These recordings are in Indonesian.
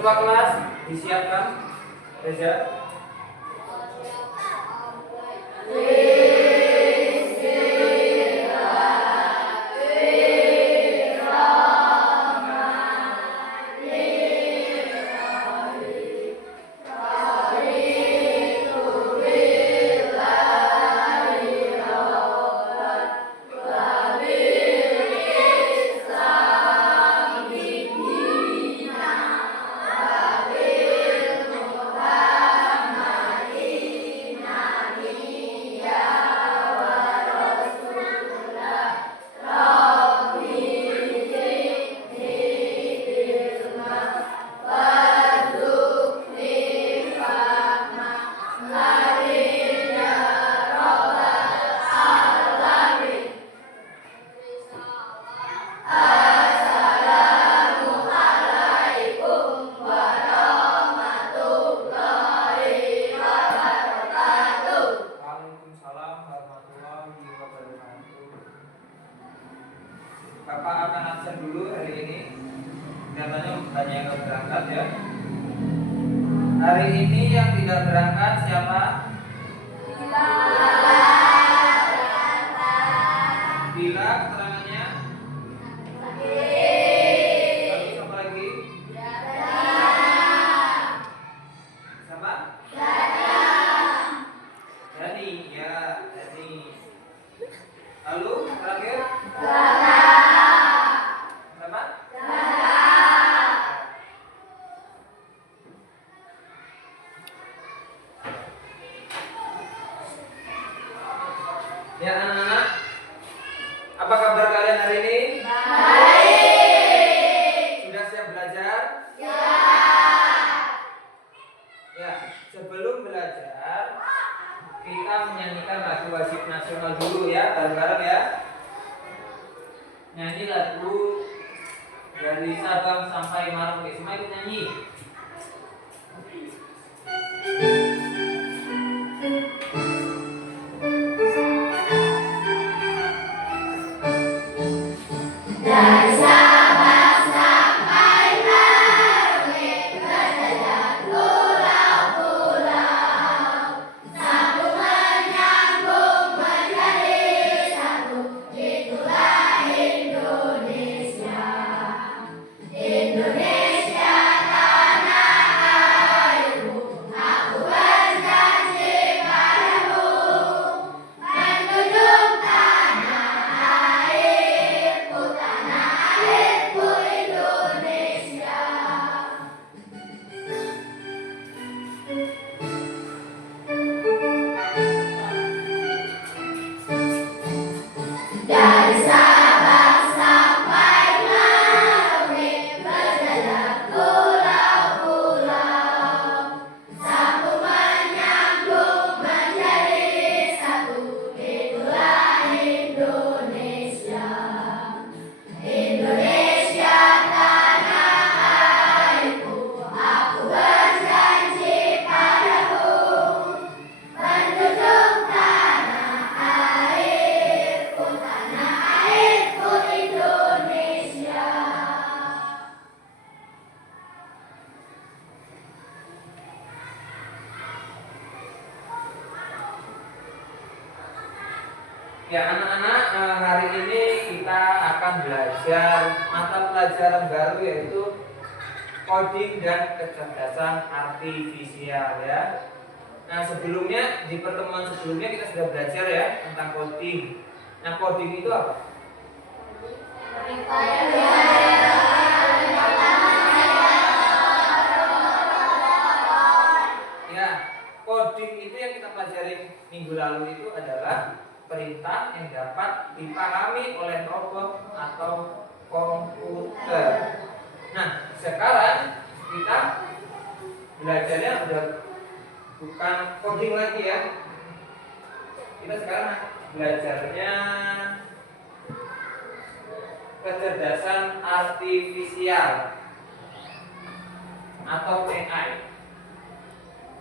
Ketua kelas disiapkan. Reza. Bapak akan absen dulu hari ini. Katanya banyak yang berangkat ya. Hari ini yang tidak berangkat siapa? Bila keterangannya? Lalu siapa lagi? Siapa? Dani, ya Dani. Lalu terakhir? Ya anak-anak, apa kabar kalian hari ini? Baik. Sudah siap belajar? Ya. Ya, sebelum belajar kita menyanyikan lagu wajib nasional dulu ya, bareng-bareng ya. Nyanyi lagu dari Sabang sampai Merauke, semua ikut nyanyi. Ya anak-anak, hari ini kita akan belajar mata pelajaran baru yaitu coding dan kecerdasan artifisial ya. Nah sebelumnya, di pertemuan sebelumnya kita sudah belajar ya tentang coding. Nah coding itu apa? Ya, coding itu yang kita pelajari minggu lalu itu adalah perintah yang dapat dipahami oleh robot atau komputer. Nah, sekarang kita belajarnya udah bukan coding lagi ya. Kita sekarang belajarnya kecerdasan artifisial atau AI.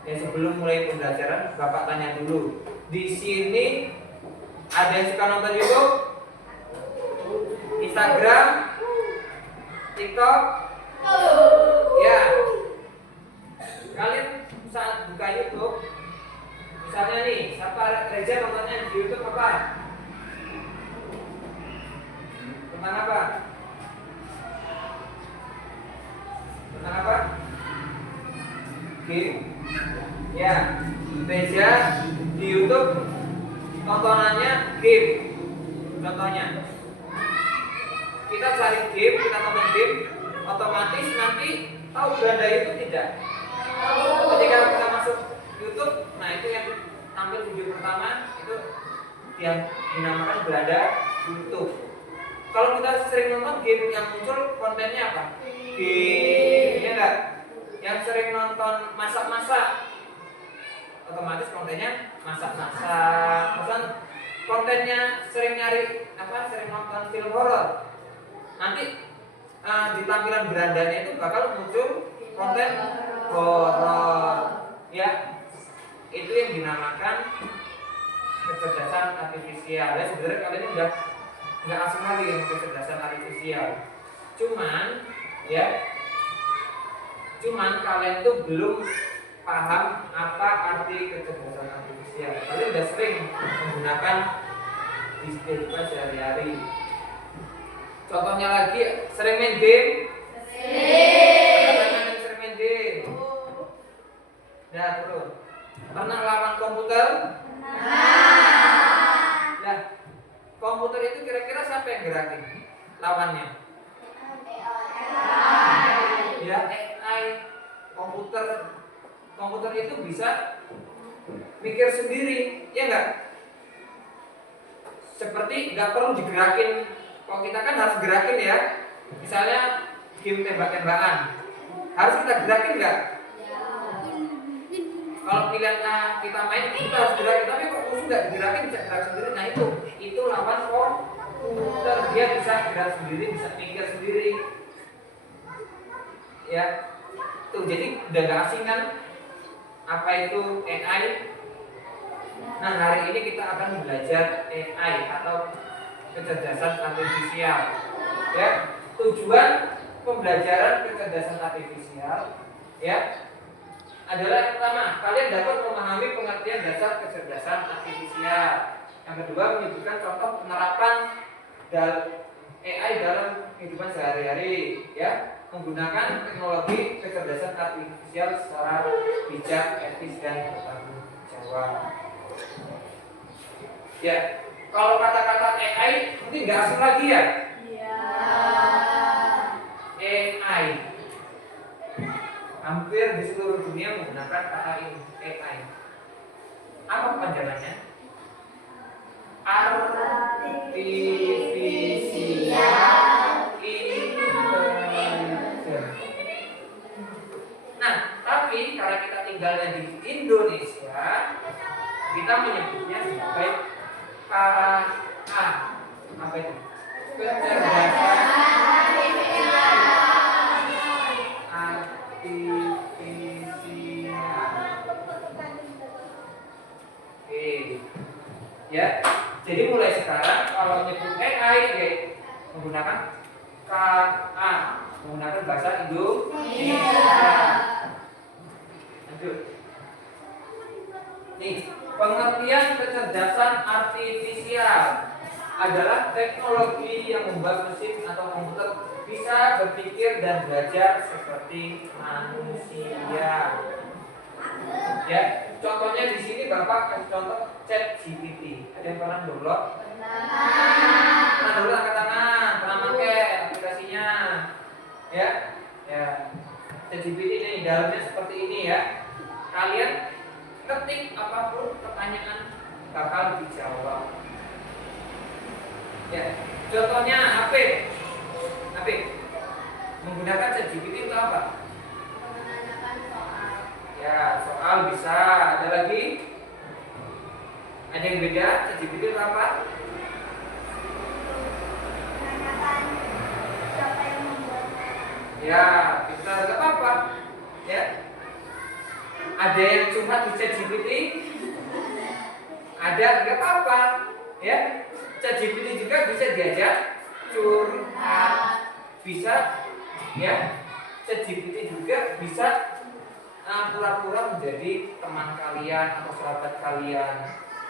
Ya sebelum mulai pembelajaran, Bapak tanya dulu. Di sini ada yang suka nonton YouTube, Instagram, TikTok? Ya. YouTube, misalnya nih, siapa Reza nontonnya di YouTube apa? Tentang apa? Tentang apa? Game. Ya, Reza di YouTube tontonannya game. Contohnya, kita cari game, kita tonton game, otomatis nanti tahu beranda itu tidak. Ketika kita masuk YouTube, nah itu yang tampil video pertama itu yang dinamakan beranda YouTube. Kalau kita sering nonton game, yang muncul kontennya apa? Game, ya enggak? Yang sering nonton masak-masak, otomatis kontennya masak-masak. Pesan kontennya sering nyari apa? Sering nonton film horor, nanti di tampilan berandanya itu bakal muncul konten horor. Ya, itu yang dinamakan kecerdasan artifisial. Ya sebenarnya kalian ini udah nggak asing lagi dengan kecerdasan artifisial. Cuman kalian tuh belum paham apa arti kecerdasan artifisial. Kalian udah sering menggunakan di kehidupan sehari-hari. Contohnya lagi, sering main game? Sering main game. Nah, terus pernah lawan komputer? Nah, komputer itu kira-kira siapa yang gerakin lawannya? Ya, AI. Komputer itu bisa mikir sendiri, ya enggak? Seperti nggak perlu digerakin. Kalau kita kan harus gerakin ya. Misalnya game tembak-tembakan, harus kita gerakin nggak? Kalau pilihan kita main kita harus gerakin, tapi kok musuh nggak digerakin bisa gerak sendiri. Nah itu lawan komputer, dia bisa gerak sendiri, bisa mikir sendiri. Ya, tuh jadi udah gak asing kan apa itu AI. Nah hari ini kita akan belajar AI atau kecerdasan artifisial. Ya, tujuan pembelajaran kecerdasan artifisial ya adalah yang pertama, kalian dapat memahami pengertian dasar kecerdasan artifisial. Yang kedua, menyebutkan contoh penerapan AI dalam kehidupan sehari-hari, ya, menggunakan teknologi kecerdasan artifisial secara bijak, etis, dan bertanggung jawab. Ya, kalau kata-kata AI mungkin nggak asing lagi ya? AI. Hampir di seluruh dunia menggunakan kata ini, AI. Apa kepanjangannya? Artificial Intelligence. Nah, tapi karena kita tinggalnya di Indonesia, kita menyebutnya sebagai KA. Apa itu? Kecerdasan ya, jadi mulai sekarang kalau nyebut AI menggunakan KA, menggunakan bahasa Indonesia. Lanjut. Nih, pengertian kecerdasan artifisial adalah teknologi yang membuat mesin atau komputer bisa berpikir dan belajar seperti manusia. Ya, contohnya di sini Bapak kasih contoh ChatGPT. Ada yang pernah download? Pernah download, angkat tangan. Pernah pakai aplikasinya? Ya, ChatGPT ini dalamnya seperti ini ya. Kalian ketik apapun pertanyaan bakal dijawab. Ya, contohnya Apip menggunakan ChatGPT untuk apa? Ya, soal bisa. Ada lagi? Ada yang beda? ChatGPT itu apa? Ya, bisa nggak apa-apa. Ya. Ada yang curhat di ChatGPT? Ada, nggak apa-apa. Ya, ChatGPT juga bisa diajak curhat. Bisa, ya. ChatGPT juga bisa pura-pura menjadi teman kalian atau sahabat kalian.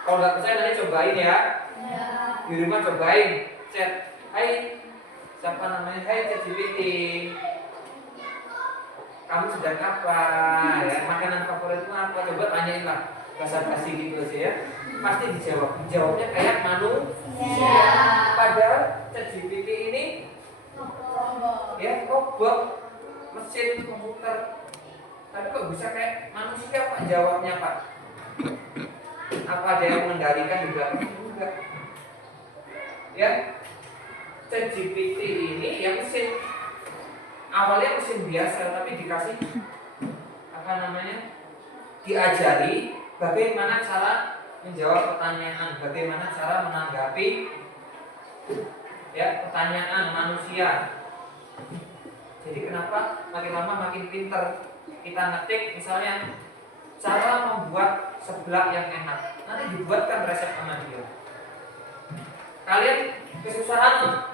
Kalau nggak percaya nanti cobain ya. Di rumah cobain. Chat, hai siapa namanya? Hai ChatGPT. Kamu sedang apa? Ya, makanan favoritmu apa? Coba tanyain lah. Basa-basi gitu aja ya. Pasti dijawab. Jawabnya kayak manusia. Padahal ChatGPT ini ya robot, mesin komputer. Tapi kok bisa kayak manusia Pak jawabnya Pak? Apa ada yang mengendalikan juga? Enggak. Ya, ChatGPT ini ya mesin. Awalnya mesin biasa, tapi dikasih apa namanya? Diajari bagaimana cara menjawab pertanyaan, bagaimana cara menanggapi ya pertanyaan manusia. Jadi kenapa makin lama makin pinter? Kita ngetik misalnya cara membuat seblak yang enak, nanti dibuatkan resep sama dia. Kalian kesusahan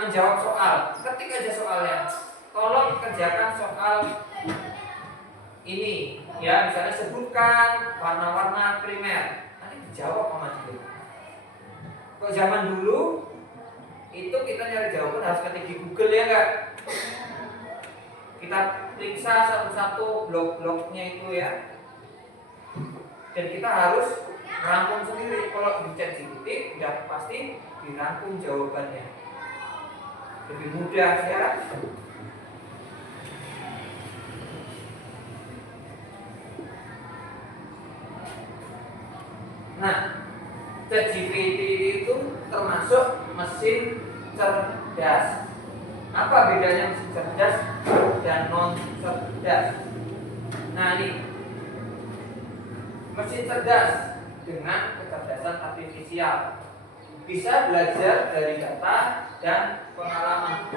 menjawab soal, ketik aja soalnya. Tolong kerjakan soal ini, ya misalnya sebutkan warna-warna primer, nanti dijawab sama dia. Kok zaman dulu itu kita nyari jawaban harus ketik di Google ya enggak? Kita periksa satu-satu blok-bloknya itu ya. Dan kita harus merangkum sendiri. Kalau di ChatGPT udah pasti dirangkum jawabannya. Lebih mudah ya. Nah, ChatGPT itu termasuk mesin cerdas. Apa bedanya mesin cerdas dan non cerdas? Nah ini mesin cerdas dengan kecerdasan artifisial bisa belajar dari data dan pengalaman.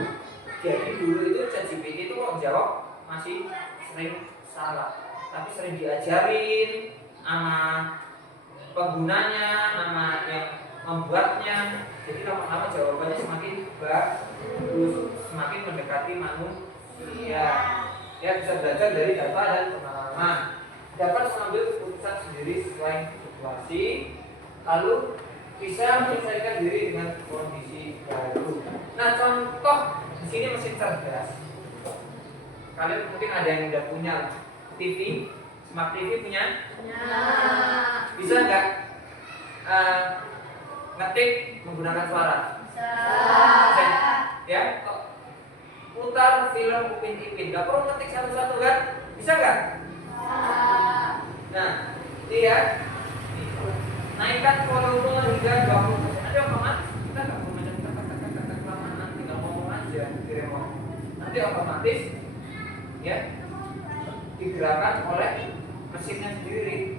Jadi dulu itu ChatGPT itu kalau jawab masih sering salah, tapi sering diajarin sama penggunanya, sama yang membuatnya. Jadi lama-lama jawabannya semakin bagus, semakin mendekati manusia. Ya bisa belajar dari data dan pengalaman, dapat mengambil keputusan sendiri sesuai situasi, lalu bisa menyelesaikan diri dengan kondisi baru. Nah contoh di sini mesin cerdas. Kalian mungkin ada yang udah punya TV, smart TV punya? Bisa nggak ngetik menggunakan suara? Bisa. Ya, putar film Upin Ipin, nggak perlu ngetik satu-satu kan? Bisa nggak? Nah, ini ya. Naikkan volume hingga 20%. Nanti otomatis kita nggak perlu macam kata-kata kelamaan, tinggal ngomong aja di remote. Nanti otomatis ya digerakkan oleh mesinnya sendiri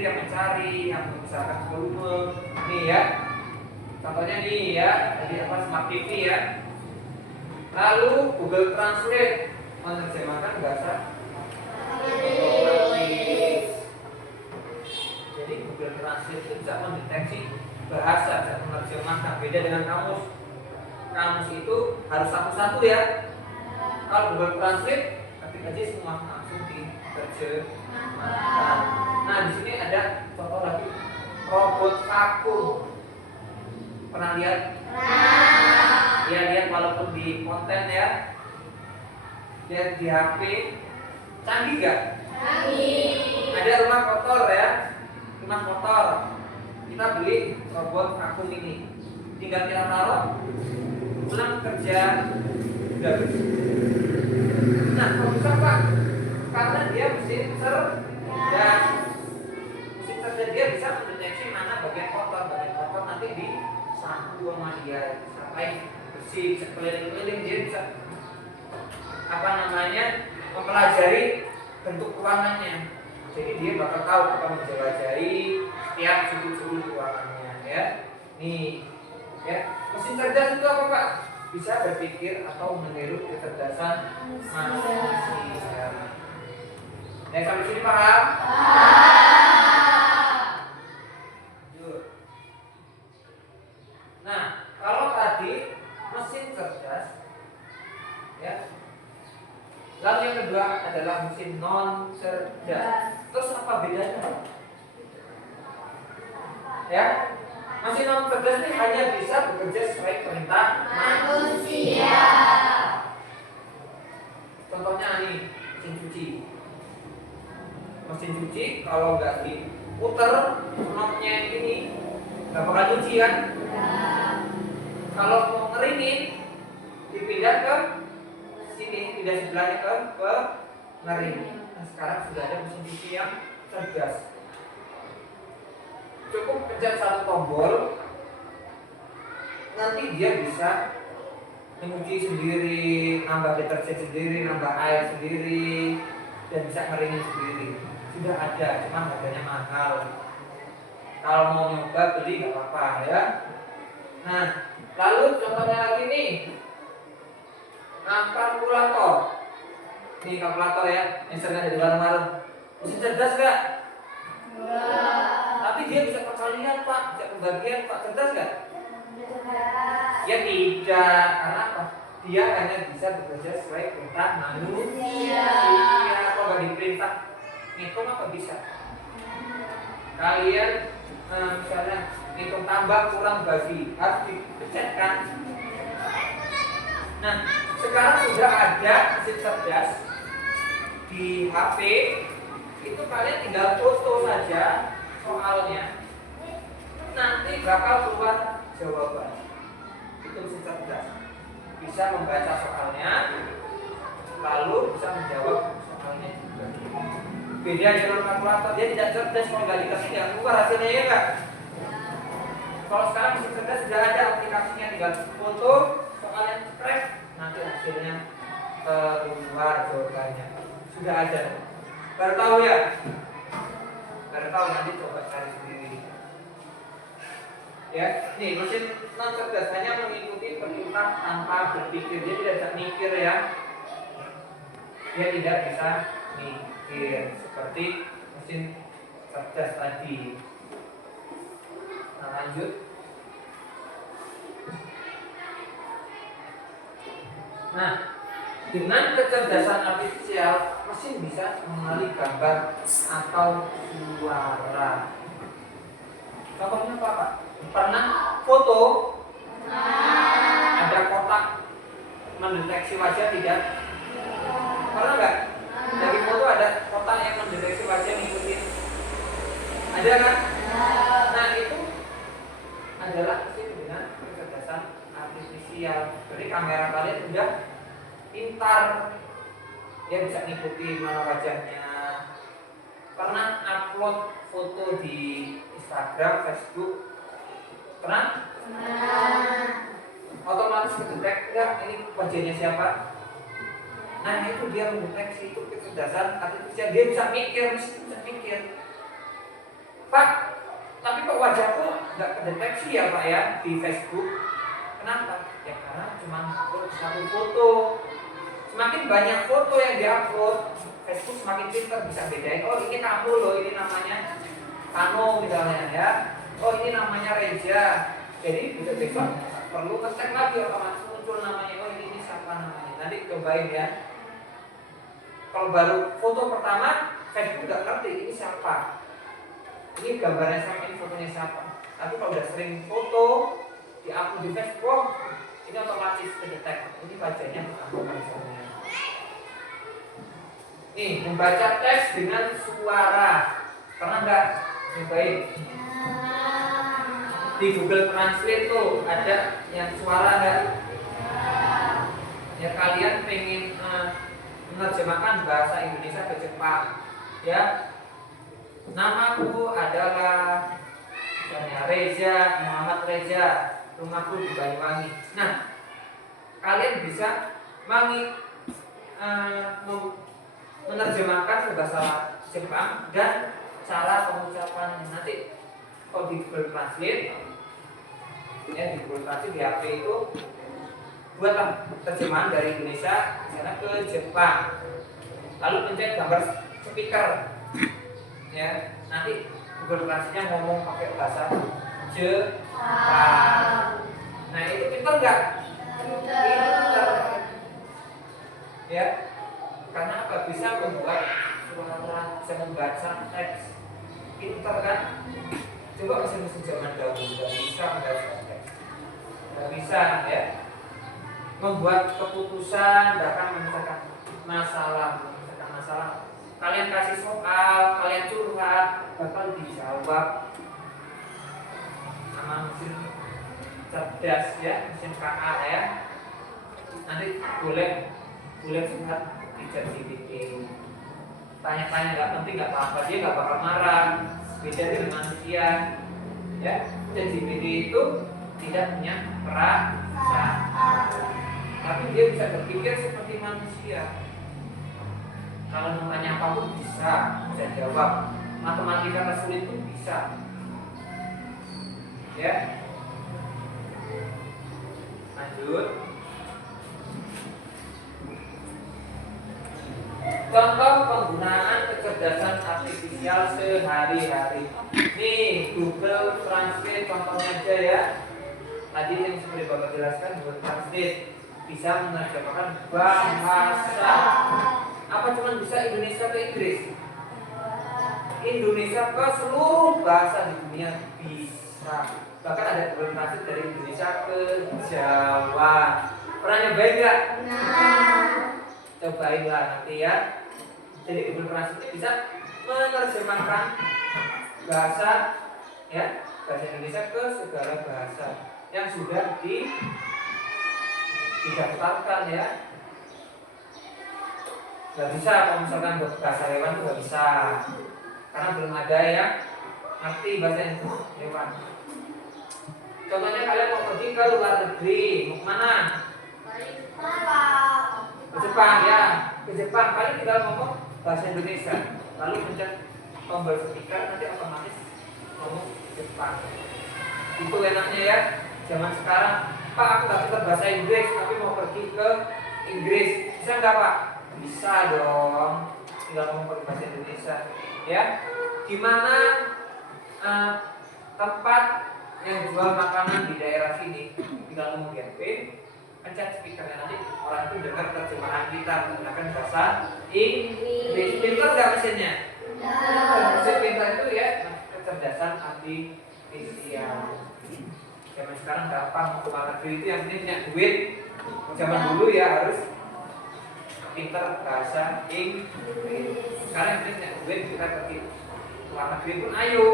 yang mencari, yang membesarkan volume. Nih ya, contohnya nih ya, tadi apa smart TV ya. Lalu Google Translate menerjemahkan bahasa otomatis. Jadi Google Translate itu bisa mendeteksi bahasa dan menerjemahkan. Beda dengan kamus. Kamus itu harus satu-satu ya. Kalau Google Translate ketik aja semua langsung diterjemahkan. Nah di sini ada contoh lagi robot vakum. Pernah lihat? Ya lihat walaupun di konten ya. Lihat di HP. Canggih gak? Canggih. Ada rumah kotor ya. Rumah kotor. Kita beli robot vakum ini. Tinggal kita taruh. Pulang kerja udah bersih. Nah, kok bisa Pak? Karena dia mesin cerdas. Mesin cerdas dia bisa mendeteksi mana bagian kotor nanti disapu sama dia sampai bersih sekeliling-keliling. Dia bisa mempelajari bentuk ruangannya. Jadi dia bakal tahu akan menjelajahi setiap sudut-sudut ruangannya ya. Nih ya, mesin cerdas itu apa Pak? Bisa berpikir atau meniru kecerdasan manusia. Yang sampai sini paham? Nah, kalau tadi mesin cerdas ya Lalu yang kedua adalah mesin non cerdas. Terus apa bedanya? Ya, mesin non cerdas ini hanya bisa bekerja sesuai perintah manusia. Contohnya nih, mesin cuci. Mesin cuci kalau nggak diputer knobnya ini nggak bakal cuci kan? Kalau mau ngeringin dipindah ke sini, pindah sebelahnya ke ngering. Nah, sekarang sudah ada mesin cuci yang cerdas. Cukup pencet satu tombol, nanti dia bisa mencuci sendiri, nambah deterjen sendiri, nambah air sendiri, dan bisa ngeringin sendiri. Sudah ada, cuma harganya mahal. Kalau mau nyoba beli nggak apa-apa ya. Nah, lalu contohnya lagi nih, kalkulator. Ini kalkulator ya, yang sering ada di warung-warung. Mesin cerdas nggak? Tapi dia bisa perkalian Pak, bisa pembagian Pak, cerdas nggak? Ya tidak, karena apa? Dia hanya bisa bekerja sesuai perintah manusia. Kalau nggak diperintah, ngitung apa bisa? Kalian misalnya ngitung tambah kurang bagi, harus dipencet kan? Nah, sekarang sudah ada mesin cerdas di HP. Itu kalian tinggal foto saja soalnya, nanti bakal keluar jawaban. Itu mesin cerdas, bisa membaca soalnya, lalu bisa menjawab soalnya juga. Beda dengan kalkulator, dia tidak cerdas, kalau nggak dikasih nggak keluar hasilnya ya nggak? Kalau sekarang mesin cerdas sudah ada aplikasinya, tinggal foto soalnya cekrek, nanti hasilnya keluar jawabannya. Sudah ada. Baru tahu ya? Baru tahu, nanti coba cari sendiri. Ya, nih mesin non cerdas hanya mengikuti perintah tanpa berpikir. Dia tidak bisa mikir ya. Dia tidak bisa mikir seperti mesin cerdas tadi. Nah, lanjut. Nah, dengan kecerdasan artifisial, mesin bisa mengenali gambar atau suara. Contohnya apa Pak? Pernah foto ada kotak mendeteksi wajah tidak? Pernah nggak? Dari foto ada kotak yang mendeteksi wajah ngikutin? Ada kan? Nah itu adalah mesin dengan kecerdasan artifisial. Jadi kamera kalian sudah pintar, dia bisa ngikutin mana wajahnya. Pernah upload foto di Instagram, Facebook? Pernah? Otomatis kedetek enggak ini wajahnya siapa? Nah itu dia mendeteksi, itu kecerdasan artifisial. Dia bisa mikir, bisa mikir. Pak, tapi kok wajahku nggak kedeteksi ya Pak ya di Facebook? Kenapa? Ya karena cuma upload satu foto. Semakin banyak foto yang diupload, Facebook semakin pintar bisa bedain. Oh ini kamu loh, ini namanya Kano misalnya ya. Oh ini namanya Reja. Jadi besok perlu ngetek lagi, otomatis muncul namanya. Oh ini siapa namanya? Nanti cobain ya. Kalau baru foto pertama, Facebook nggak ngerti ini siapa. Ini gambarnya siapa, ini fotonya siapa. Tapi kalau udah sering foto diupload di Facebook, ini otomatis kedetek. Ini wajahnya kamu misalnya. Nih membaca teks dengan suara. Pernah nggak cobain? Di Google Translate tuh ada yang suara nggak? Ya kalian pengen menerjemahkan bahasa Indonesia ke Jepang, ya. Namaku adalah misalnya Reza, Muhammad Reza, rumahku di Banyuwangi. Nah, kalian bisa menerjemahkan ke bahasa Jepang dan cara pengucapan. Nanti kalau di Google Translate, ya di Google Translate di HP itu buatlah terjemahan dari Indonesia misalnya ke Jepang. Lalu pencet gambar speaker, ya nanti Google Translate-nya ngomong pakai bahasa Jepang. Nah itu pintar nggak? Pintar. Ya. Karena apa? Bisa membuat suara, bisa membaca teks. Pinter kan? Coba mesin-mesin zaman dahulu nggak bisa membaca teks, nggak bisa ya. Membuat keputusan, bahkan memecahkan masalah. Kalian kasih soal, kalian curhat, bakal dijawab sama mesin cerdas ya, mesin KA ya. Nanti boleh curhat di ChatGPT. Tanya-tanya nggak penting nggak apa-apa, dia nggak bakal marah. Beda dengan manusia ya. ChatGPT itu tidak punya perasaan, tapi dia bisa berpikir seperti manusia. Kalau mau tanya apapun bisa jawab. Matematika sulit pun bisa. Ya. Lanjut. Contoh penggunaan kecerdasan artifisial sehari-hari. Nih Google Translate contohnya aja ya. Tadi yang seperti Bapak jelaskan, Google Translate bisa menerjemahkan bahasa. Apa cuma bisa Indonesia ke Inggris? Indonesia ke seluruh bahasa di dunia bisa. Bahkan ada Google Translate dari Indonesia ke Jawa. Pernah nyobain nggak? Cobainlah nanti ya. Jadi Google Translate bisa menerjemahkan bahasa ya, bahasa Indonesia ke segala bahasa yang sudah didaftarkan ya. Gak bisa kalau misalkan bahasa hewan itu gak bisa, karena belum ada yang ngerti bahasa hewan. Contohnya kalian mau pergi ke luar negeri, mau kemana? Ke Jepang ya, ke Jepang. Kalian tinggal ngomong bahasa Indonesia, lalu pencet tombol speaker, nanti otomatis ngomong Jepang. Itu enaknya ya. Zaman sekarang, Pak aku gak bisa bahasa Inggris, tapi mau pergi ke Inggris, bisa nggak Pak? Bisa dong, tinggal ngomong pakai bahasa Indonesia ya. Gimana tempat yang jual makanan di daerah sini, tinggal ngomong GP, pencet speakernya, nanti orang itu dengar terjemahan kita menggunakan bahasa Inggris. Pintar nggak mesinnya? Mesin pintar itu ya kecerdasan artifisial. Zaman sekarang gampang mau ke luar negeri itu yang penting punya duit. Zaman dulu ya harus pintar bahasa Inggris. Sekarang yang penting punya duit, kita pergi luar negeri pun ayo.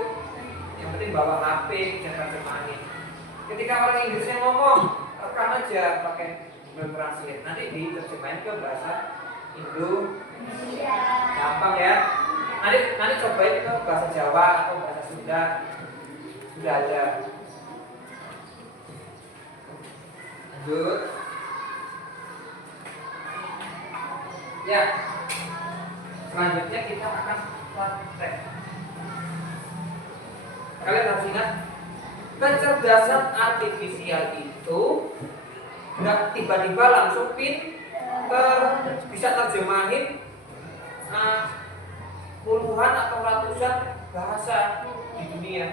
Yang penting bawa HP, jangan terjemahin. Ketika orang Inggrisnya ngomong, rekam aja pakai Google Translate. Nanti diterjemahin ke bahasa Indonesia. Gampang ya. Nanti cobain ke bahasa Jawa atau bahasa Sunda. Sudah ada. Lanjut. Ya. Selanjutnya kita akan praktek. Kalian harus ingat, kecerdasan artifisial itu nggak tiba-tiba langsung bisa terjemahin puluhan atau ratusan bahasa di dunia.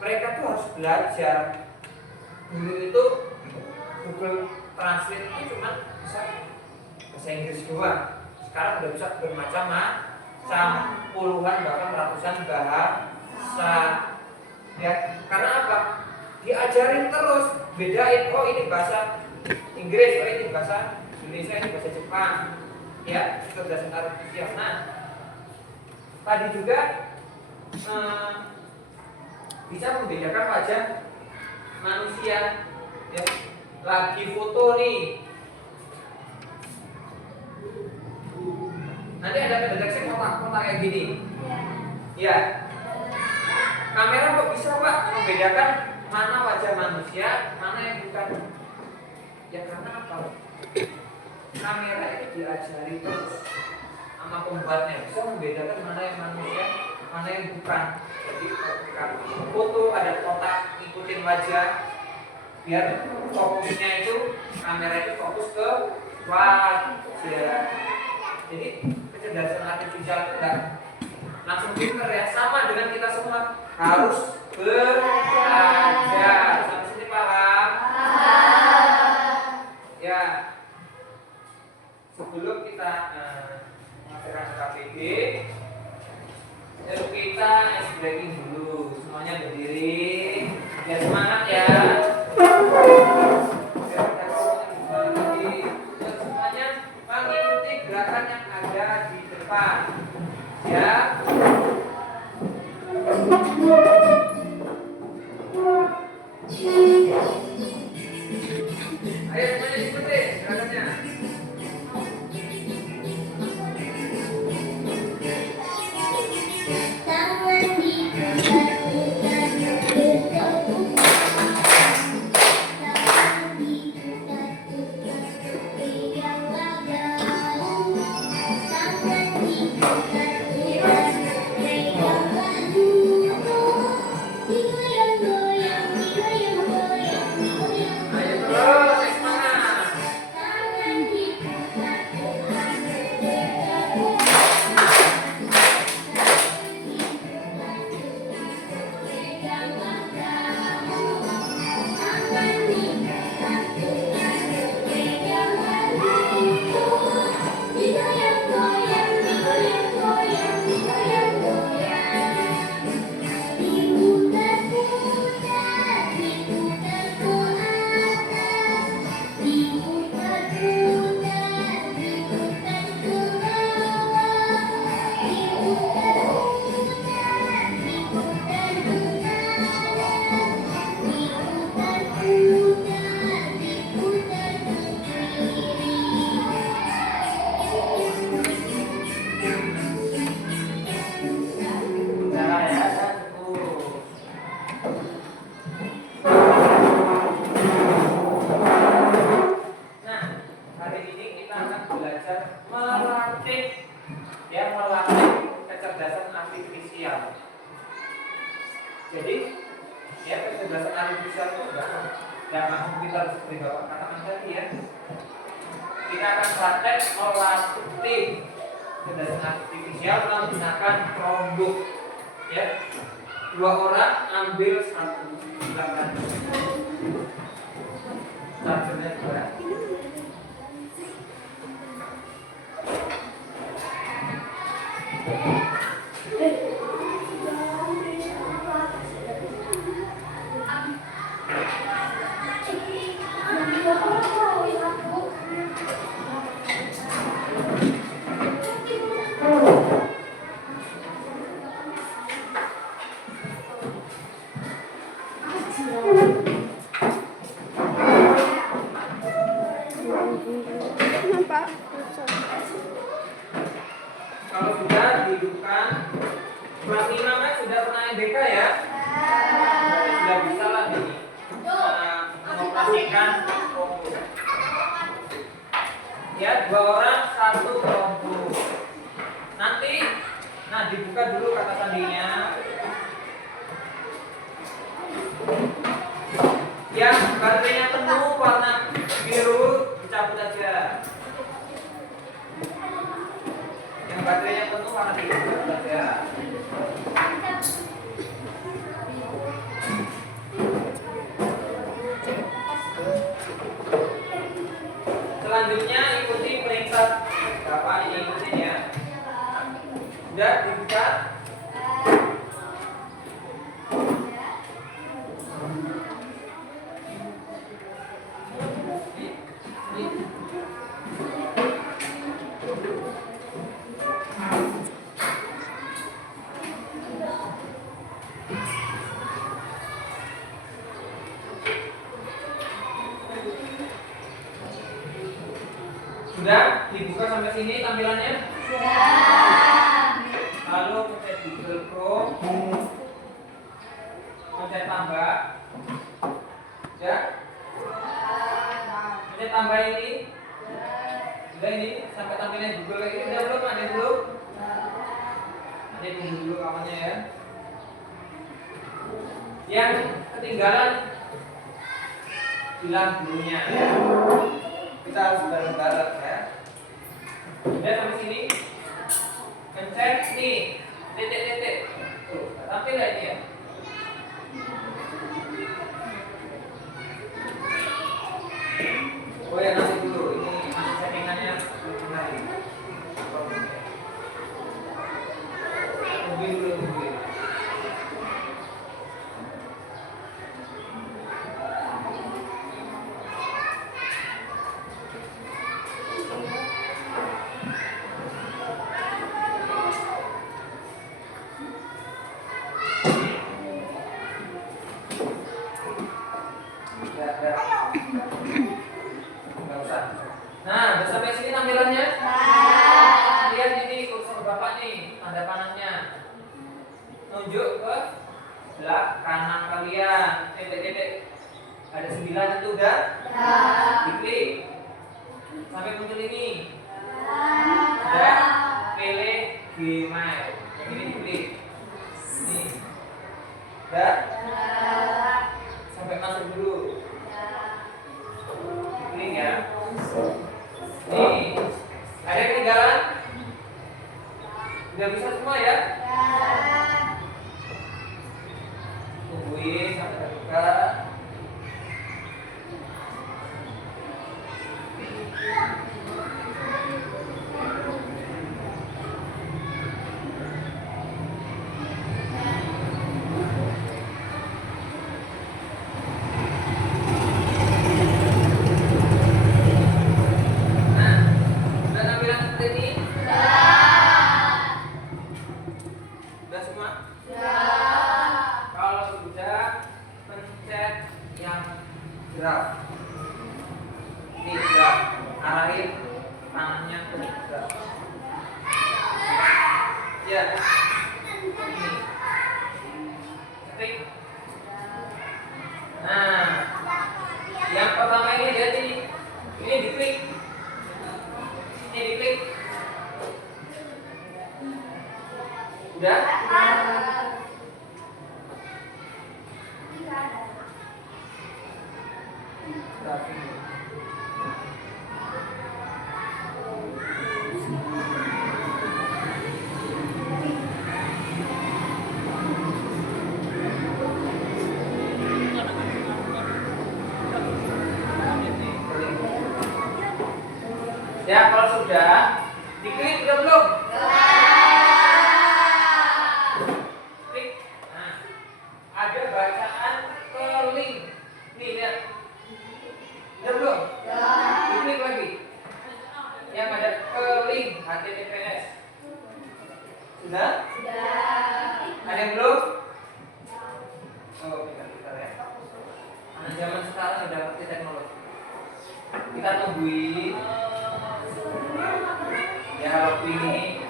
Mereka tuh harus belajar. Dulu itu Google Translate itu cuma bisa bahasa Inggris doang. Sekarang udah bisa bermacam-macam, puluhan bahkan ratusan bahasa. Ya, karena apa? Diajarin terus, bedain. Oh ini bahasa Inggris, oh ini bahasa Indonesia, ini bahasa Jepang. Ya, kecerdasan artifisial. Nah, tadi juga bisa membedakan wajah manusia. Ya, lagi foto nih. Nanti ada pendeteksi kotak-kotak kayak gini. Ya. Kamera kok bisa Pak membedakan mana wajah manusia, mana yang bukan? Ya karena apa? Kamera itu diajari terus sama pembuatnya, bisa membedakan mana yang manusia, mana yang bukan. Jadi ketika foto ada kotak ikutin wajah, biar fokusnya itu kamera itu fokus ke wajah. Jadi kecerdasan artifisial itu enggak langsung pinter ya, sama dengan kita semua harus belajar. Sampai sini paham? Ya. sebelum kita mengerjakan KPD, kita ice breaking dulu. Semuanya berdiri. Ya semangat ya. Semuanya mengikuti gerakan yang ada di depan. Ya. Ayo semuanya ikuti gerakannya. Jadi, ya kecerdasan artifisial itu enggak komputer seperti Bapak katakan tadi ya. Kita akan praktek melatih kecerdasan artifisial menggunakan Chromebook. Ya, 2 orang ambil satu silakan. Chargernya juga. Kalau sudah dihidupkan, kelas 5 kan sudah pernah NBK ya? Sudah bisa lah ini mengoperasikan Chromebook. Ya, 2 orang 1 Chromebook. Nanti, dibuka dulu kata sandinya. Yang baterainya penuh warna biru dicabut aja. Yang baterainya penuh warna biru dicabut aja. Selanjutnya ikuti perintah Bapak ini, ikutin ya. Sudah dibuka. Sudah dibuka sampai sini tampilannya? Sudah. Lalu pencet Google Chrome, pencet tambah. Ya? Pencet tambah ini. Sudah ini sampai tampilannya Google ini udah belum? Ada belum? Ada tunggu dulu kawannya ya. Yang ketinggalan bilang dulunya ya. Kita harus bareng-bareng ya. Udah sampai sini. Pencet nih, titik-titik. Tuh, tampil nggak ini ya? Oh ya, nanti dulu. Ini masih settingannya tanda panahnya. Nunjuk ke sebelah kanan kalian. Titik-titik. Ada 9 itu udah? Diklik. Sampai muncul ini. Udah? Pilih Gmail. Yang ini diklik. Ini. Udah? Sampai masuk dulu. Klik ya. Nih. Ada yang ketinggalan? Udah bisa semua ya? Tungguin sampai terbuka. Gerak. Ini gerak. Arahin tangannya ke gerak. Ya. Ini. Ketik. Nah, yang pertama ini jadi ini diklik. Ini diklik. Udah? Ya, kalau sudah diklik udah belum? Klik. Nah, ada bacaan link. Nih lihat. Udah belum? Diklik lagi. Yang ada link HTTPS. Sudah? Ada yang belum? Oh, kita ya. Anak zaman sekarang udah ngerti teknologi. Kita tungguin. Ya, waktu ini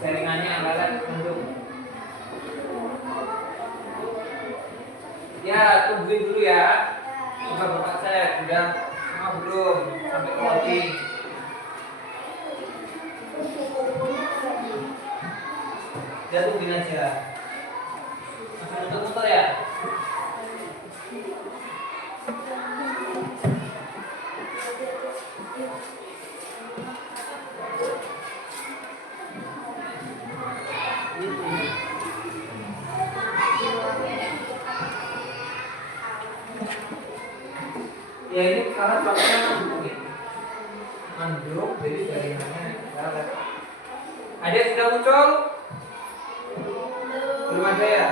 jaringannya agak mendung. Ya, tungguin dulu ya. Coba Bapak cek, udah semua belum sampai loading. Ya, tungguin aja. Masih muter-muter ya? Ya ini karena platformnya manduk, jadi jaringannya lewat. Ada yang sudah muncul? Belum ada ya?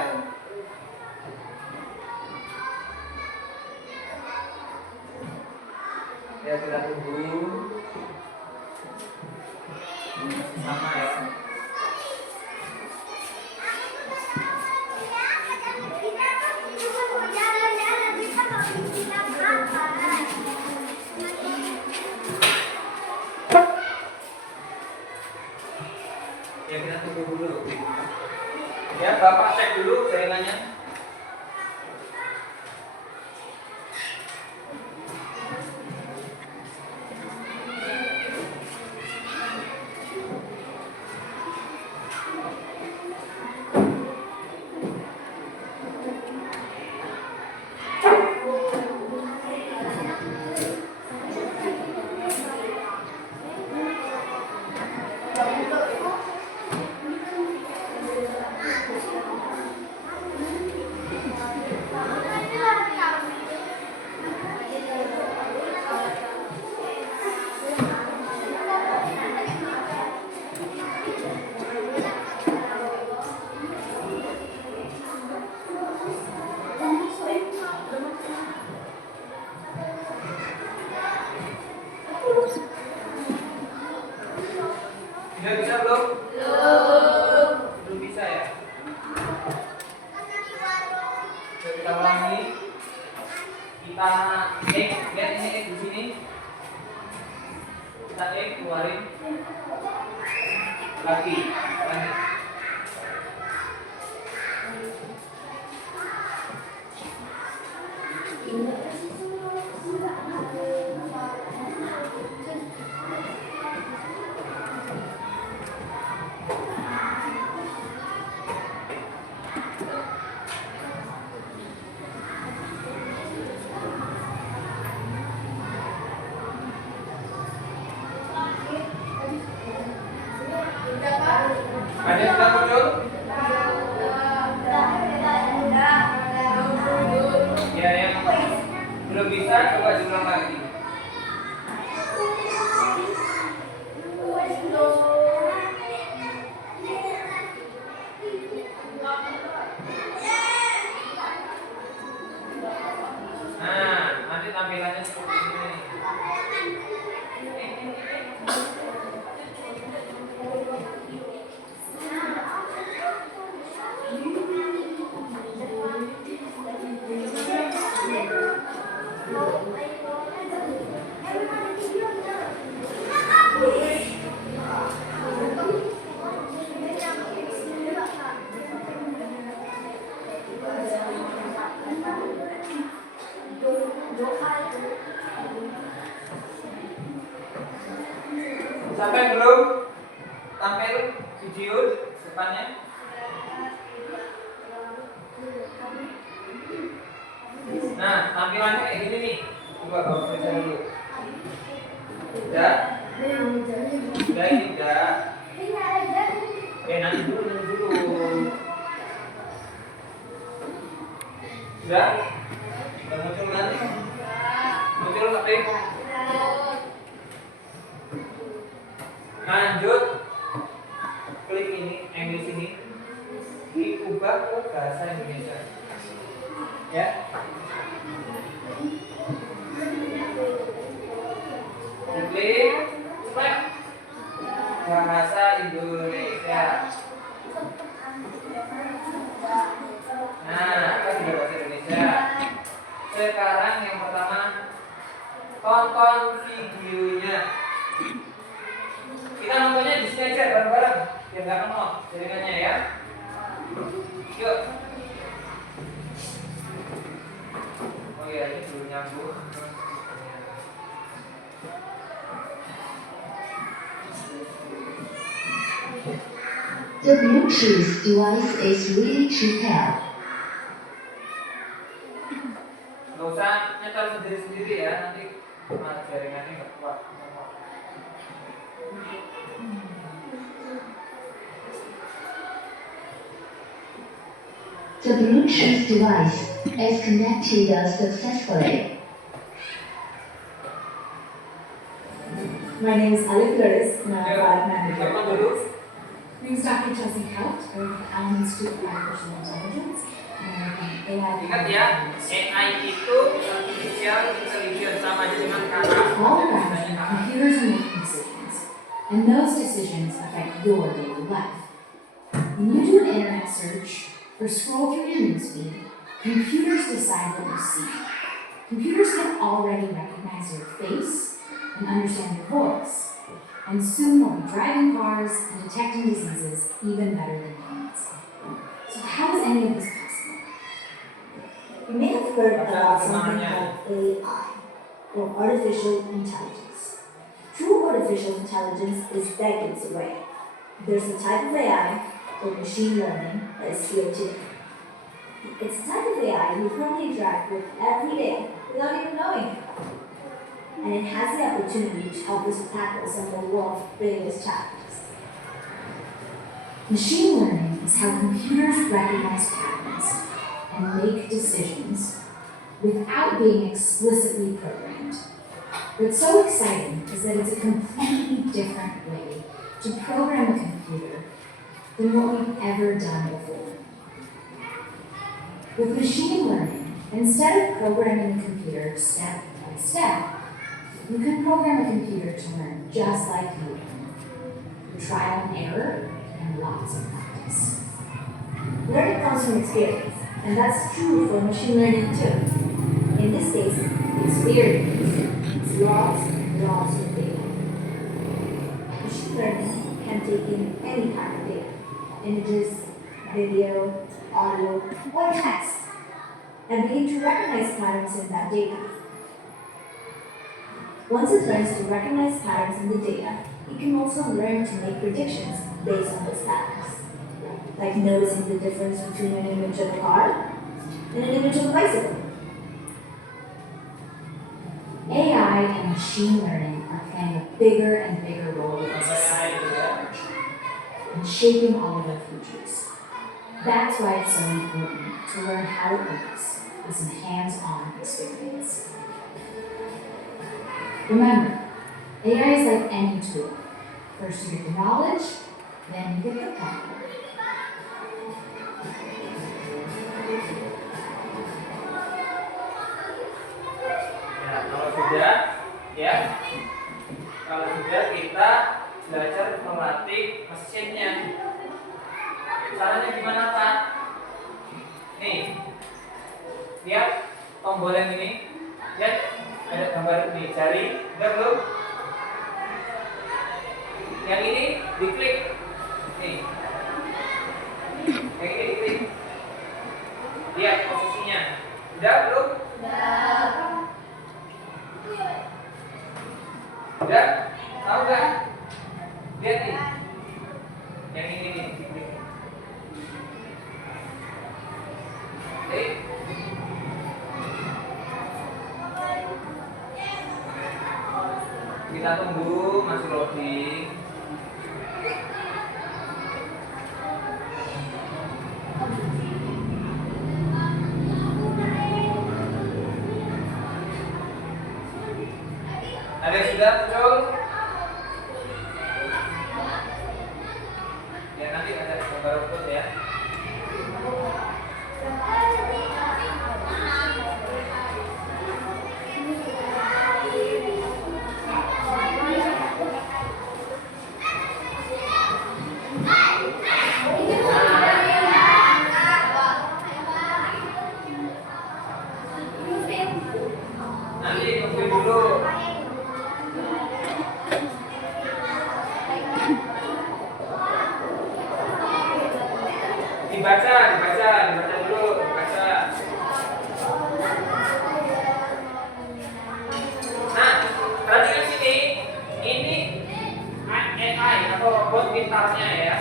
Ya kita tunggu. Sama ya. Ya kita tunggu dulu. Ya Bapak cek dulu jaringannya. Sudah bisa belum? Belum bisa ya? Coba kita ulangi. Kita lihat ini di sini. Kita keluarin lagi. Ada yang sudah muncul? Ya, yang belum bisa coba diulang lagi. Nah, nanti tampilannya seperti ini. Sampai belum tampil video depannya? Nah, tampilannya kayak gini nih. Coba bawa baca dulu. Udah? Udah ini udah. Nanti dulu. Udah? Udah muncul nanti? Muncul tapi? Lanjut, klik ini, English ini, diubah ke bahasa Indonesia, ya. Diklik, select bahasa Indonesia. Nah, kita sudah bahasa Indonesia. Sekarang yang pertama, tonton videonya. Kita nontonnya di sini aja bareng-bareng, biar nggak kenal jaringannya ya. Yuk. Oh iya, ini belum nyambung. The Bluetooth device is ready to pair. Nggak usah nyetel sendiri-sendiri ya, nanti jaringannya nggak kuat. The Bluetooth device is connected successfully. My name is Ali Flores, and I'm a product manager. Siapa dulu? My name is Dr. Chelsea Kaut, I work at Allen Institute for Artificial Intelligence, and I'm AI. Ingat ya, AI itu artificial intelligence sama aja dengan kata. All around you, computers are making decisions, and those decisions affect your daily life. When you do an internet search or scroll through your newsfeed, computers decide what you see. Computers can already recognize your face and understand your voice, and soon they'll be driving cars and detecting diseases even better than humans. So how is any of this possible? You may have heard about something called AI, or artificial intelligence. True artificial intelligence is decades away. There's a type of AI, or machine learning, that is here today. It's a type of AI you currently interact with every day without even knowing it. And it has the opportunity to help us tackle some of the world's biggest challenges. Machine learning is how computers recognize patterns and make decisions without being explicitly programmed. What's so exciting is that it's a completely different way to program a computer than what we've ever done before. With machine learning, instead of programming the computer step by step, you can program a computer to learn just like you learn, through trial and error and lots of practice. Learning comes from experience, and that's true for machine learning too. In this case, experience is lots and lots of data. Machine learning can take in any kind of data, images, video, audio, or text, and begin to recognize patterns in that data. Once it learns to recognize patterns in the data, it can also learn to make predictions based on those patterns, like noticing the difference between an image of a car and an image of a bicycle. AI and machine learning are playing a bigger and bigger role in society. And shaping all of our futures. That's why it's so important to learn how it works with some hands-on experience. Remember, AI is like any tool. First you get the knowledge, then you get the power. Kalau sudah kita belajar melatih mesinnya. Caranya gimana, Pak? Nih, lihat tombol yang ini. Lihat, ada gambar ini, jari, udah belum? Yang ini diklik. Nih. Yang ini diklik. Lihat posisinya. Udah belum? Udah? Tahu nggak? Lihat nih. Yang ini nih, diklik. Oke. Kita tunggu masih loading. Ada yang sudah muncul? Ya nanti ada gambar robot ya. Nanti tunggu dulu. Dibaca dulu, dibaca. Nah, perhatikan sini, ini AI atau robot pintarnya ya.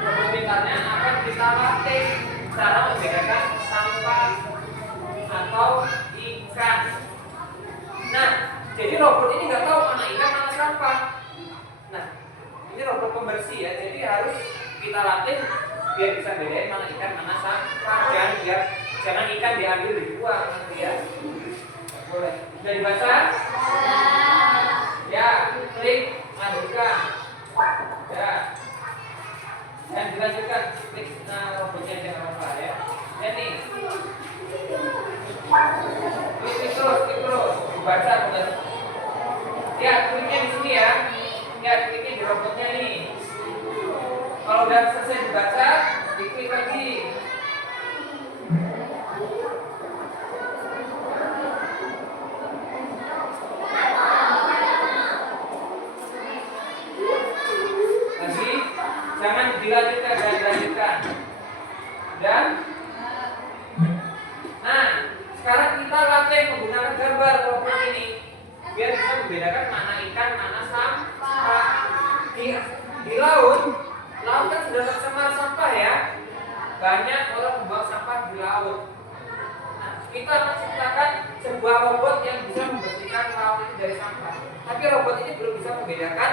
Robot pintarnya akan kita latih cara membedakan sampah atau ikan. Nah, jadi robot ini nggak tahu mana ikan mana sampah. Nah, ini robot pembersih ya, jadi harus kita latih biar bisa bedain mana ikan mana sampah, jangan ikan diambil dibuang nanti ya. Boleh. Sudah dibaca? Ya, klik lanjutkan. Ya. Dan dilanjutkan klik robotnya jangan lupa ya. Ya nih. Klik terus, dibaca benar. Ya, kliknya di sini ya. Ya, kliknya di robotnya nih. Kalau udah selesai dibaca, diklik lagi. Lagi, jangan dilanjutkan. Dan, nah, sekarang kita latih menggunakan gambar robot ini, biar bisa membedakan mana ikan, mana sampah. Di laut kan sudah tercemar sampah ya. Banyak orang membuang sampah di laut. Nah, kita menciptakan sebuah robot yang bisa membersihkan laut itu dari sampah. Tapi robot ini belum bisa membedakan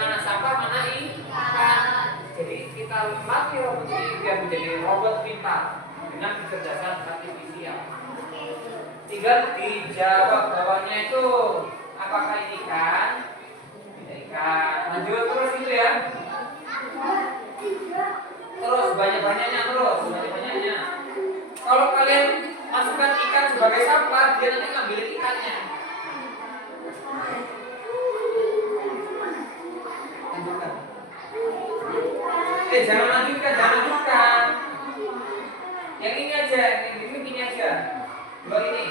mana sampah, mana ikan. Jadi kita latih robot ini biar menjadi robot pintar dengan kecerdasan artifisial. Tinggal dijawab bawahnya itu apakah ini ikan? Tidak ikan. Lanjut terus itu ya. Terus banyak-banyaknya. Kalau kalian masukkan ikan sebagai sampah, dia nanti ngambilin ikannya. Lanjutkan. Jangan lanjutkan. Yang ini aja, yang ini aja. Dua ini.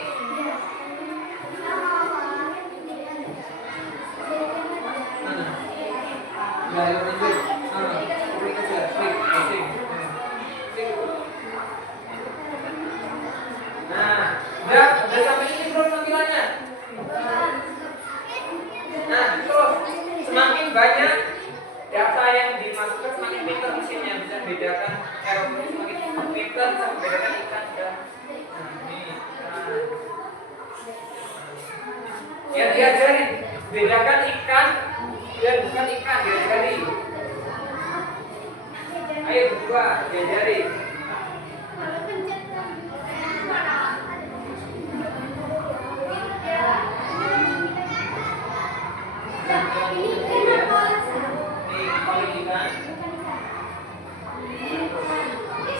Nah, yang lanjut. Klik aja, klik. Nah, udah sampai ini belum tampilannya. Nah, terus semakin banyak data yang dimasukkan, semakin pintar mesinnya bisa membedakan robotnya semakin pintar bisa membedakan ikan dan ya diajarin bedakan ikan dan bukan ikan, diajarin. kedua, diajari.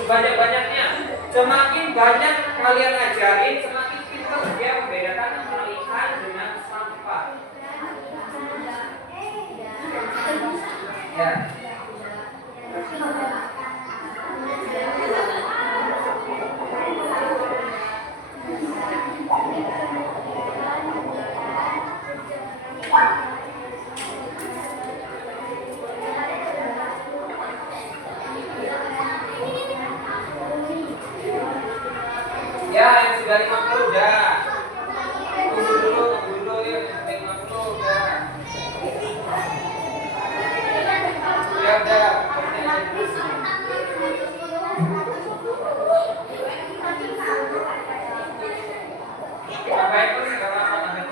Sebanyak-banyaknya, semakin banyak kalian ajarin, semakin pintar dia membedakan antara ikan dengan sampah. Ya. Ya, yang sudah 50 udah. Tunggu dulu ya, yang 50 udah. Ya udah. Apa itu sih kalau apa namanya?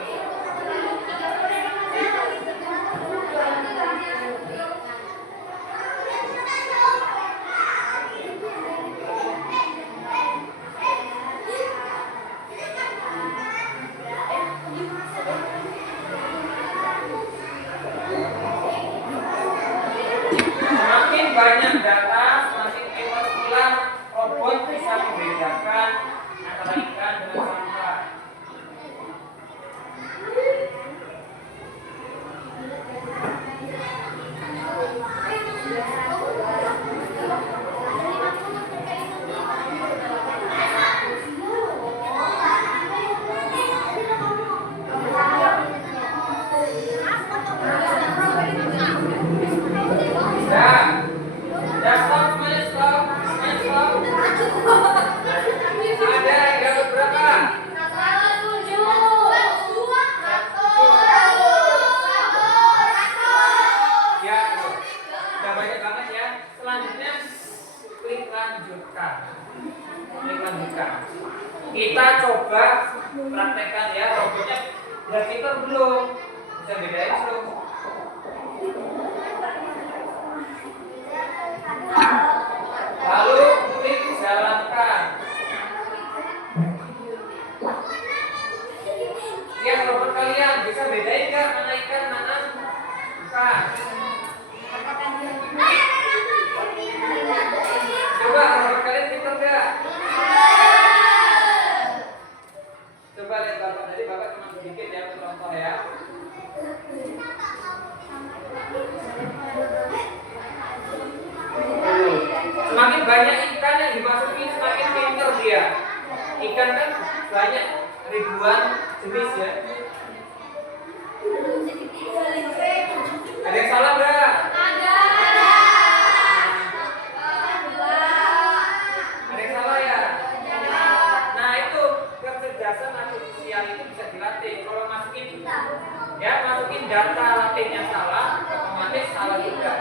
Semakin banyak data, semakin hebat pula robot bisa membedakan antara ikan dengan sampah. Stop, semuanya stop. Ada yang dapat berapa? Ya, udah banyak banget ya. Selanjutnya klik lanjutkan. Kita coba praktekkan ya, robotnya udah pintar belum? Bisa bedain belum? Lalu klik jalankan. Lihat robot kalian bisa bedain nggak mana ikan mana bukan? Coba robot kalian pintar nggak? Coba lihat bapak tadi, bapak cuma sedikit ya contoh ya. Semakin banyak ikan yang dimasukin, semakin pintar dia. Ikan kan banyak ribuan jenis ya. Ada yang salah nggak? Ada yang salah ya? Nah itu kecerdasan artifisial itu bisa dilatih. Kalau masukin data latihnya salah, otomatis salah juga.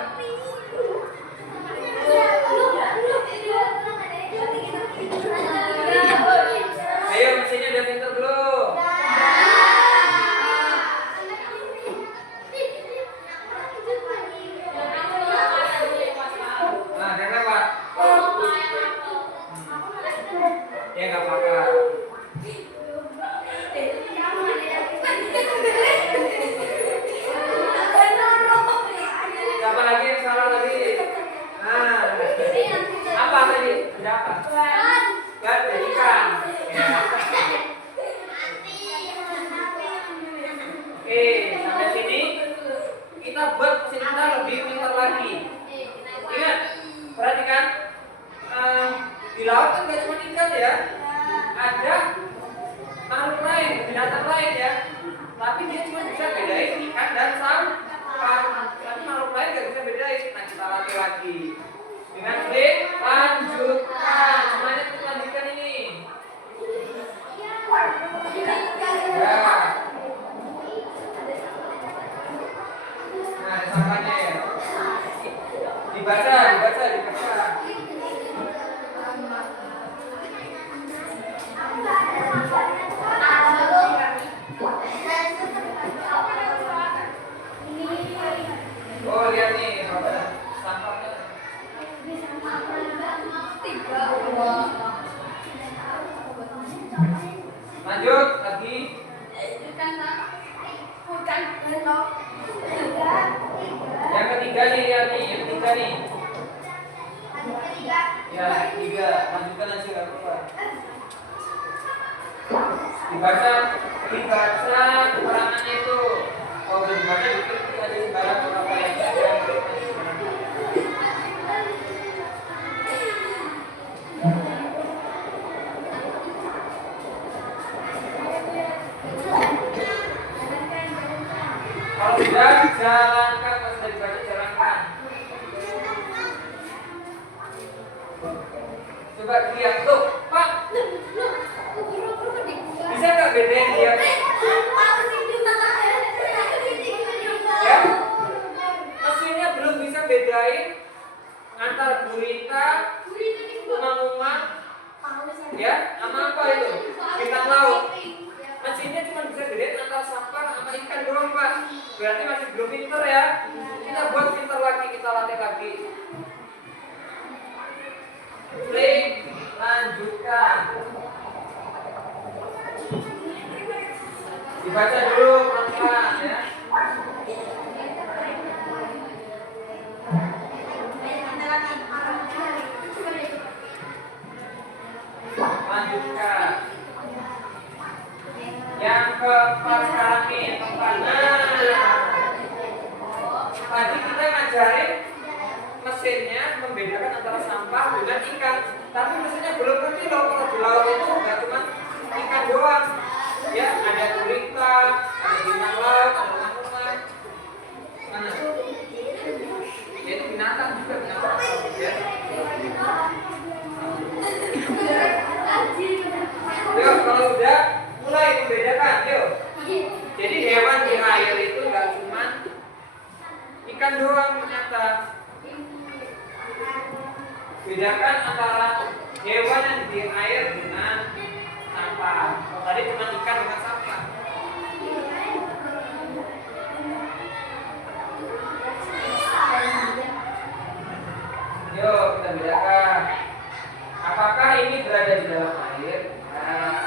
Ayo mesinnya udah pintar belum? Nah, karena apa? Ya nggak apa-apa. Siapa lagi yang salah lagi? Nah, apa tadi? Ada apa? Kan ikan. Ya. Oke, sampai sini kita buat mesin kita lebih pintar lagi. Ingat, perhatikan di laut kan nggak cuma ikan ya, ada makhluk lain, binatang lain ya. Tapi dia cuma bisa bedain ikan dan sampah. Tapi makhluk lain nggak bisa bedain. Nah kita latih lagi dengan klik lanjutkan. Semuanya kita lanjutkan ini. Ya. Nah, ada sampahnya ya. Dibaca. Oh lihat nih, sampahnya. tiga nih, lihat nih, yang tiga nih. Ya, tiga. Lanjutkan aja nggak apa-apa. Dibaca keterangannya itu. Kalau udah dibaca dikit aja sembarang apa yang ada. Kalau sudah jalankan, kalau sudah dibaca jalankan. Coba lihat tuh, Pak. Bisa nggak bedain dia? Ya, mesinnya belum bisa bedain antara gurita, umang-umang, ya, sama apa itu? Bintang laut. Mesinnya cuma bisa bedain antara sampah sama ikan doang, Pak. Berarti masih belum pinter ya. Kita buat pinter lagi, kita latih lagi. Play, lanjutkan. Dibaca dulu pelan-pelan ya. Lanjutkan. Yang keempat kami tadi kita ngajarin mesinnya membedakan antara sampah dengan ikan. Tapi mesinnya belum ngerti loh kalau di laut itu nggak cuma ikan doang. Ya, ada gurita, ada bintang laut, ada umang-umang. Mana? Ya, itu binatang juga, binatang laut ya. Yuk, kalau sudah mulai membedakan, yuk. Jadi hewan di air itu nggak cuma ikan doang ternyata. Bedakan antara hewan yang di air dengan sampah. Kalau tadi cuma ikan dengan sampah. Yuk kita bedakan. Apakah ini berada di dalam air? Ya.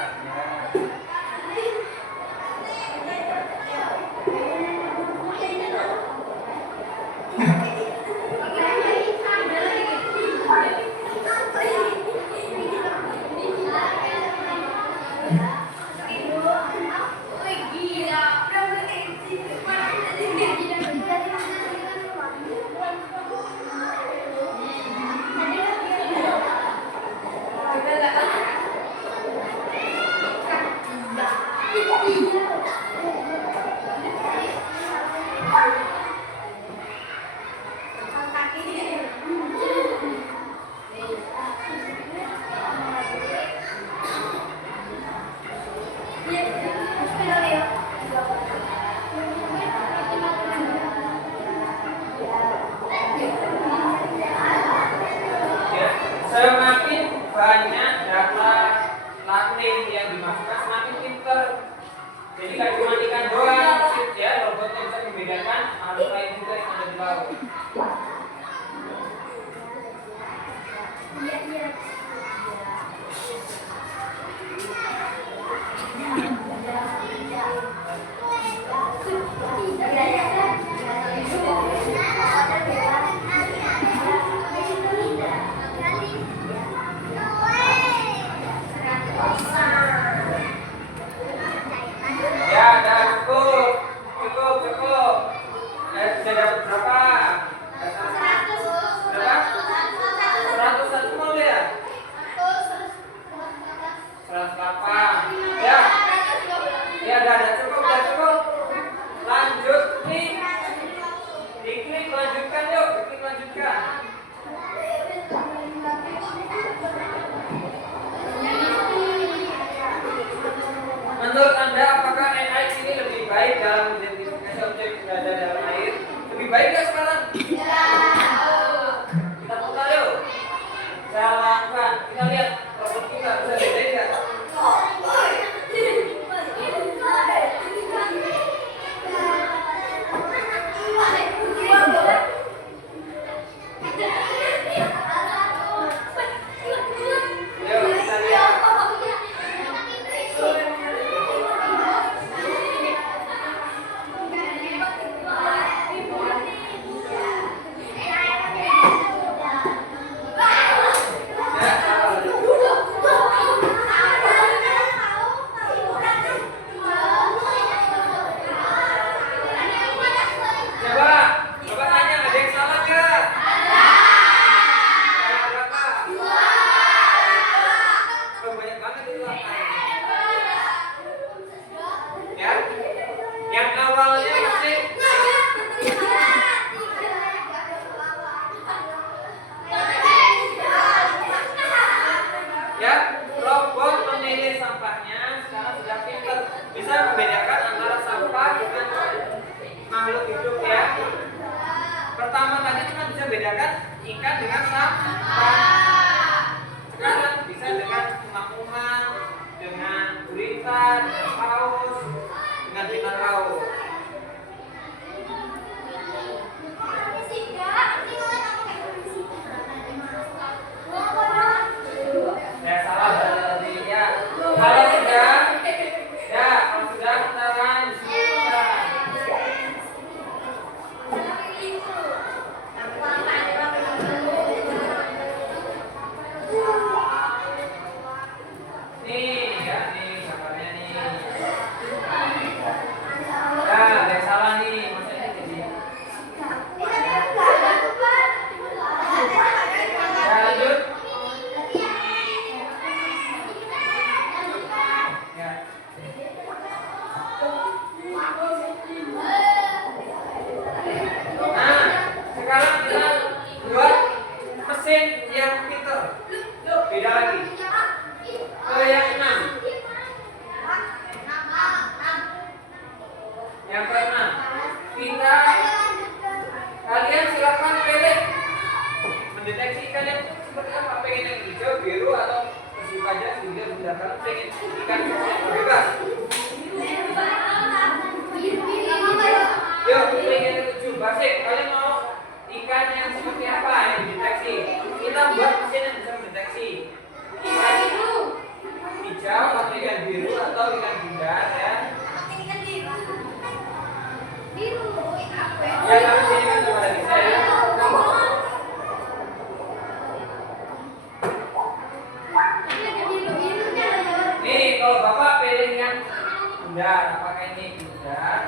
ikan dengan sampah. Sekarang bisa dengan umang-umang, dengan gurita, dengan paus, dengan bintang laut. Ya salah tadi ya. Kalau sudah, tangan. Nih ya, nih gambarnya nih. Ya, ada yang salah nih, maksudnya jadi. Ya lanjut. Ya. Nah, sekarang kita buat mesin yang pinter. Beda lagi. Ke yang 6. Yang ke-6. Kalian silakan pilih mendeteksi ikan yang seperti apa, pengen yang hijau, biru atau bersih aja juga bunda. Kalian pengen ikan yang bebas. Yuk, pilih yang ke-7. Basik, kalian mau ikan yang seperti apa yang dideteksi? Kita buat mesin yang bisa mendeteksi ikan hijau atau ikan biru atau ikan bundar ya. Ya, tapi sini kan cuma ada bisa ya. Nih, kalau Bapak pilih yang bundar, apakah ini bundar?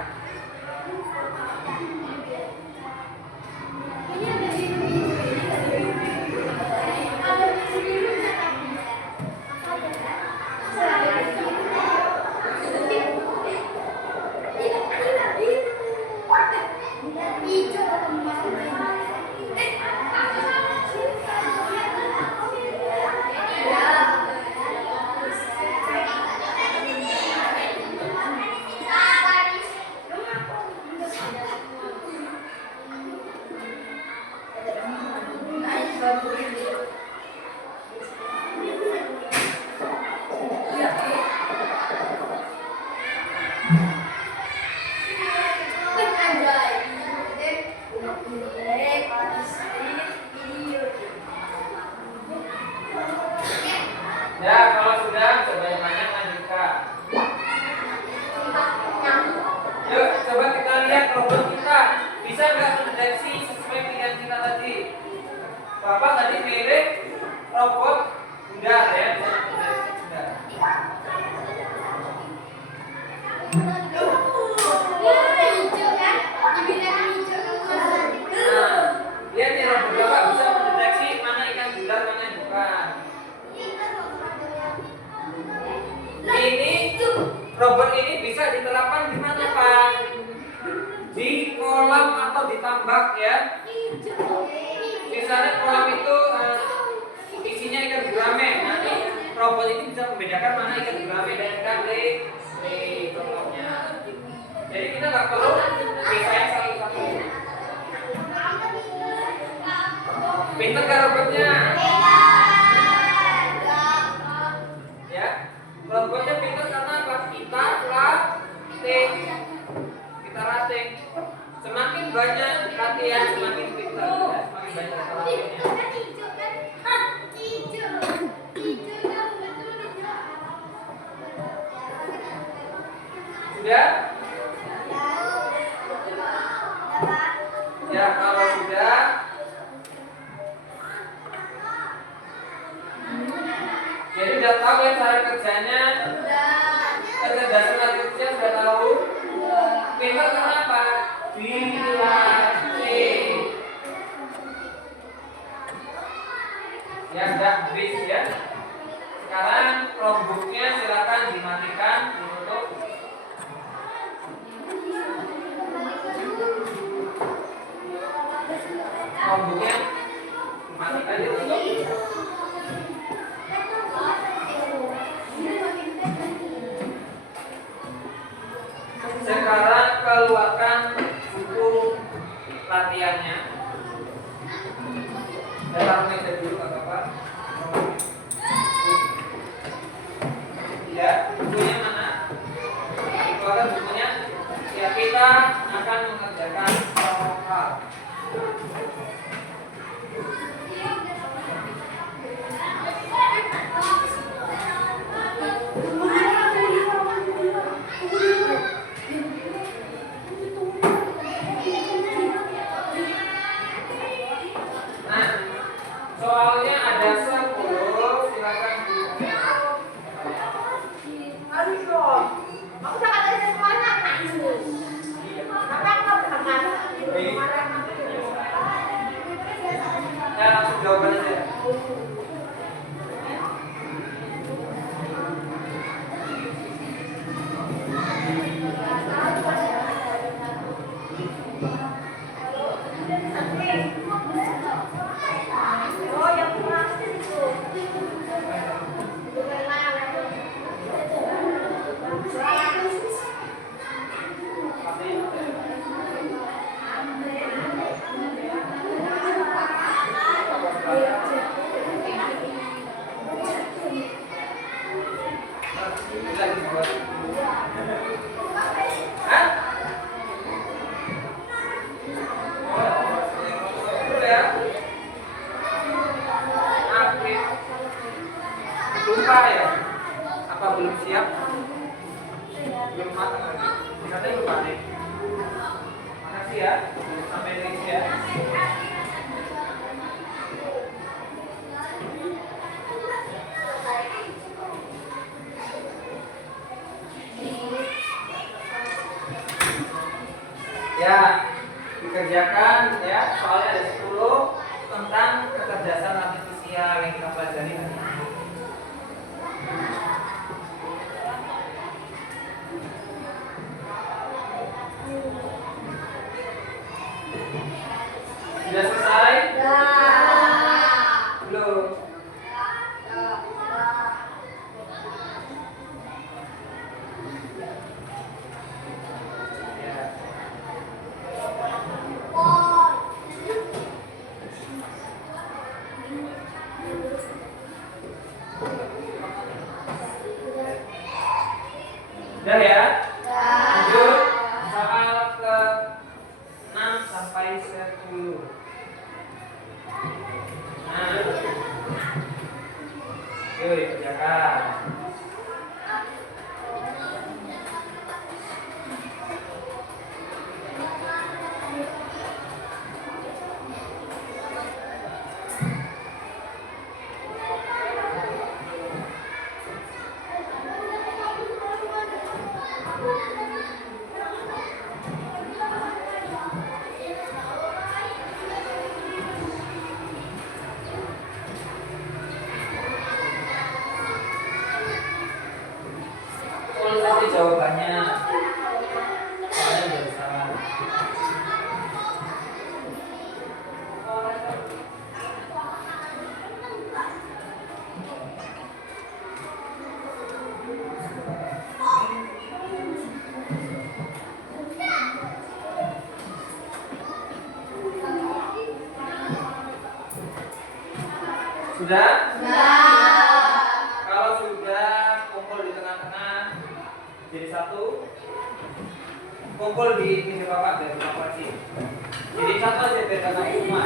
Ya, kalau sudah sebanyak-banyak lanjutkan. Yuk, coba kita lihat robot kita bisa nggak mendeteksi sesuai pilihan kita tadi. Bapak tadi pilih robot bundar ya, bundar. Nah, lihat nih robot Bapak bisa mendeteksi mana ikan bundar mana yang bukan. Ini robot ini bisa diterapkan di mana Pak? Di kolam atau di tambak ya. Misalnya kolam itu isinya ikan gurame. Nanti robot ini bisa membedakan mana ikan gurame dan ikan lele contohnya. Jadi kita nggak perlu misalnya satu-satu. Pinter kan robotnya? Ya, robotnya pinter karena apa? Kita latih. Semakin banyak latihan, semakin pinter. Ya, semakin banyak kita latihnya. Sudah? Ya, kalau sudah, jadi udah tahu ya cara kerjanya. Kecerdasan artificial sudah tahu. Pinter kenapa? Dilatih. Ya udah habis ya. Sekarang Chromebooknya silakan dimatikan, ditutup. Chromebooknya dimatikan, ditutup. Sekarang keluarkan buku latihannya. dulu nggak apa-apa. Ya, bukunya mana? Itu ada bukunya. Ya, kita akan mengerjakan soal. Nah, soalnya ada 10, silakan dibaca. Harus dong. Aku udah katanya semuanya. Tapi aku nggak pernah nanya. Ya, langsung jawaban aja. Oh, yang plastik itu. Bisa dibuat. Hah? Betul ya? April. Lupa ya? Apa belum siap? Belum matang lagi. Katanya lupa nih. Makasih ya. Sampai next ya. Ya, dikerjakan ya. Soalnya ada 10 tentang kecerdasan artifisial yang kita pelajari hari ini. Sudah selesai? Belum. Ya. Udah ya? Lanjut soal ke 6 sampai 10. Nah, yuk dikerjakan. Tulis aja jawabannya. Soalnya udah salah. Sudah? Kalau sudah, kumpul di tengah-tengah jadi satu. Kumpul di meja bapak biar bapak sih. Jadi satu aja biar gak nangis semua.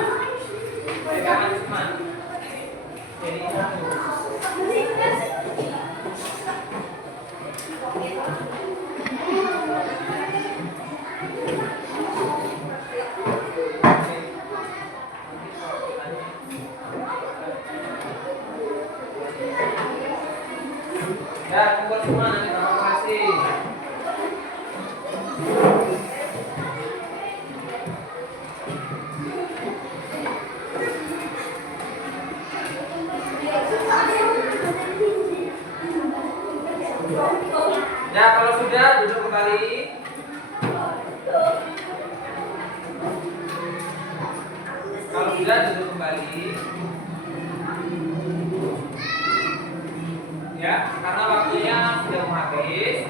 Biar gak nangis semua. Jadi satu. Ya, kumpul semua nanti bapak kasih. Ya, kalau sudah duduk kembali. Kalau sudah duduk kembali. Ya, karena waktunya sudah mau habis.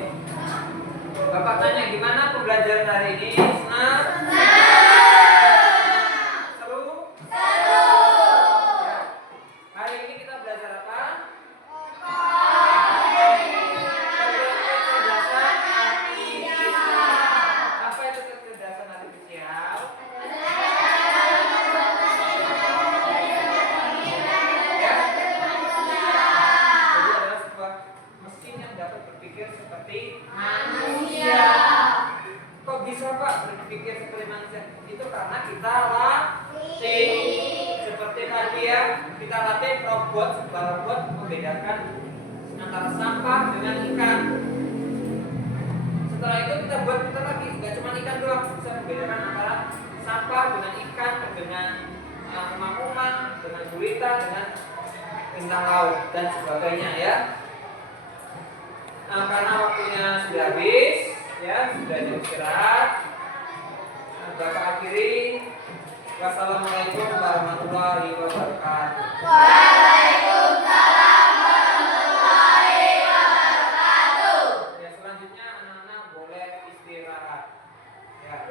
Bapak tanya gimana pembelajaran hari ini? Senang? Seru? Ya. ya, kita latih sebuah robot membedakan antara sampah dengan ikan. Setelah itu kita buat kita lagi, nggak cuma ikan doang, bisa membedakan antara sampah dengan ikan, dengan umang-umang, dengan gurita, dengan bintang laut dan sebagainya ya. Karena waktunya sudah habis, ya sudah jam istirahat. Bapak akhiri. Wassalamualaikum warahmatullahi wabarakatuh. Waalaikumsalam warahmatullahi wabarakatuh. Ya, selanjutnya anak-anak boleh istirahat. Ya.